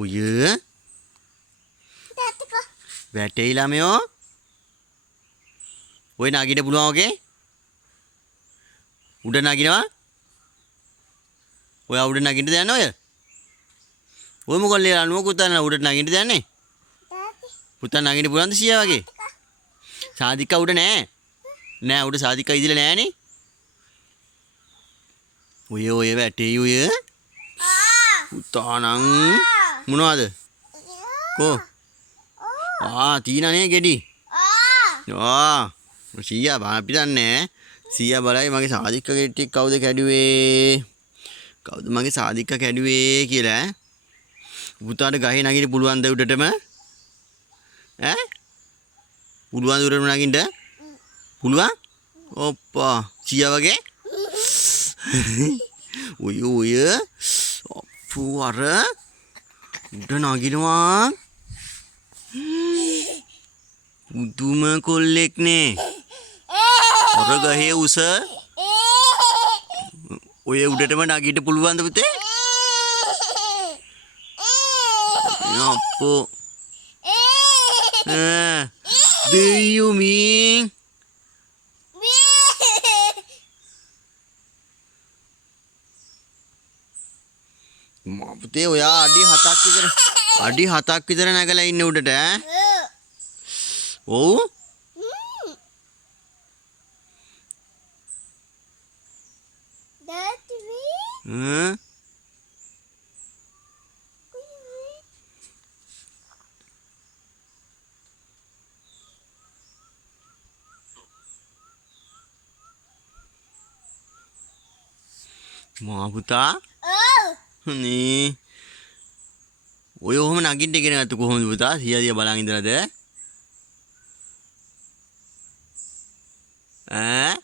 ඔය වැටෙයි ළමයෝ. ඔය නගින්න පුළුවන් වගේ. උඩ නගිනවා. ඔය උඩ නගින්න දයන්නේ ඔය. ඔය මොකල්ලේ අනුව පුතන් උඩට නගින්න දයන්නේ. පුතන් නගින්න පුළුවන්ද සීයා වගේ? සාදිකා උඩ නෑ. නෑ උඩ සාදිකා ඉදිරිය නෑනේ. ඔය වැටෙයි ඔය. පුතානම් මොනවද? කෝ? තීනනේ ගෙඩි. සීයා අපි දන්නේ. සීයා බලයි මගේ සාදිකා ගෙඩි ටික කවුද කැඩුවේ? කවුද මගේ සාදිකා කැඩුවේ කියලා ඈ? පුතාට ගහේ නගින්න පුළුවන්ද උඩටම? ඈ? පුළුවන් උඩටම නගින්න? පුළුවන්? ඔප්පා සීයා වගේ? ඔය අප්පු අර උඩ නගිනවා. පුදුම කොල්ලෙක් නේ. අර ගහේ උස ඔය උඩටම නගින්න පුළුවන්ද පුතේ? අප්පෝ දෙයියෝ මීන් පුතේ ඔයා අඩි 7ක් විතර නැගලා ඉන්න උඩට ඈ. ඔව් මා පුතා නේ ඔය ඔහොම නගින්න ඉගෙන ගත්ත කොහොමද පුතා? සීයා දිහා බලන් ඉඳලාද? ඈ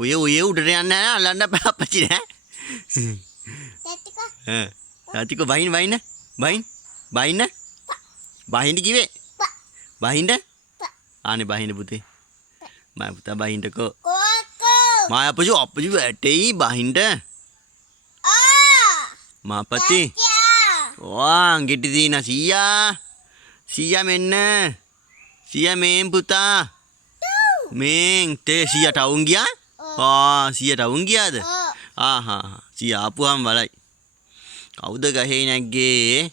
ඔය උඩට යන්නේ නැහැ අල්ලන්න බෑ අපච්චි නෑ. තාත්තිකෝ බහින්න කිව්වේ. බහින්න ආනේ බහින්න පුතේ. මම පුතා බහින්නකෝ. මා අපච්චි වැටෙයි බහින්න. මාපති ගෙඩි දින සීයා මෙන්න. සීයා මේන් පුතා. මේන් තේ සීයා ටවුන් ගියා? සීයා ටවුන් ගියාද? සීයා ආපුවාම බලයි. කවුද ගහේ නැග්ගේ?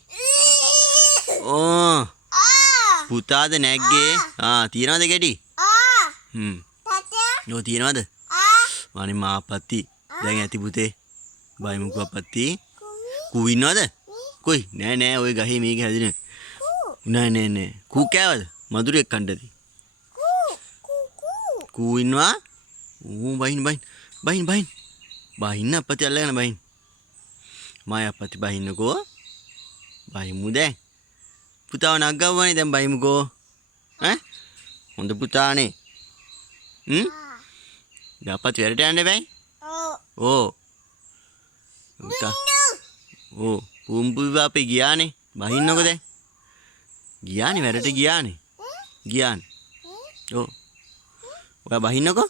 පුතාද නැග්ගේ? තියනවද ගෙඩි? තාත්තා තියනවද? අනේ මාපති දැන් ඇති පුතේ. බයිමුකෝ අපත්ති. කූ ඉන්නවද? කොයි? නෑ ඔය ගහේ මේක හැදිනේ. නෑ. කූ කෑවද? මధుරයක් කණ්ඩදී. කූ ඉන්නවා? බහින්න අපත්ති අල්ලගෙන බහින්න. මම අපත්ති බහින්නකෝ. බහිමු දැන්. පුතාව නග්ගවවනේ දැන් බහිමුකෝ. හොඳ පුතානේ. දැන් අපත්ති වැරට යන්න බෑ. පුම්පු අපේ ගියානේ. බහින්නකො දැන්. ගියානේ වැඩට ගියානේ. ඔයා බහින්නකො.